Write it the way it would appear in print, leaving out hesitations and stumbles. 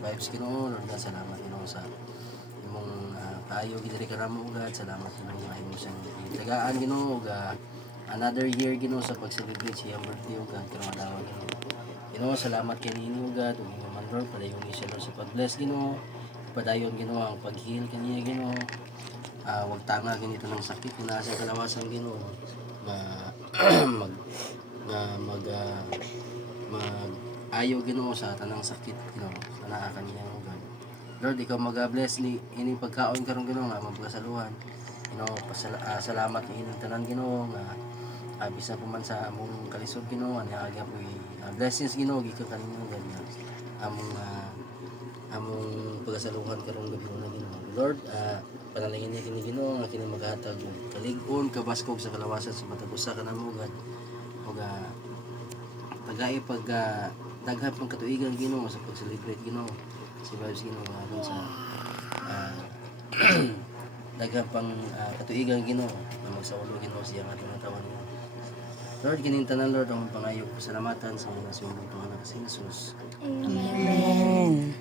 vibes Ginoo. Lord God, salamat Ginoo sa imong kaayo gidiri ka namo God. Salamat Ginoo nga imo siyang itagaan Ginoo ug another year Ginoo sa pag-celebrate sa iyang birthday ug God karong adlaw Ginoo. Ginoo, salamat kay nini ug God ug imong man Lord padayon ni siya Lord sa pag-bless Ginoo. Padayon Ginoo ang pag-heal kaniya Ginoo. Wag tanga ganito ng sakit na nasa kalawasan Ginoo. Ma mag mag ayo Ginoo sa tanang sakit Ginoo sa naa kaniya ug God. Lord, ikaw mag-bless ni ini pagkaon karon Ginoo nga magpasaluhan. Ginoo, salamat kay ining tanan Ginoo nga bisan pa man sa among kalisod Ginoo ani aga po blessings Ginoo gikan kanimo God nga among pagasaluhan karong gabi na Ginoo. Lord, panalangin niya kini Ginoo nga kini maghatag og kalig-on kabaskog sa kalawasan sa matag usa ka namo God. Ug pag-ai daghap ng katuigan Ginoo sa pag-celebrate Ginoo. Si vibes Ginoo aron sa daghap pang katuigan Ginoo na magsaulo Ginoo siya nga tinatawan Ginoo. Lord, kining tanan Lord ang pangayo pasalamatan sa mga nasulong pangalan sa Jesus. Amen.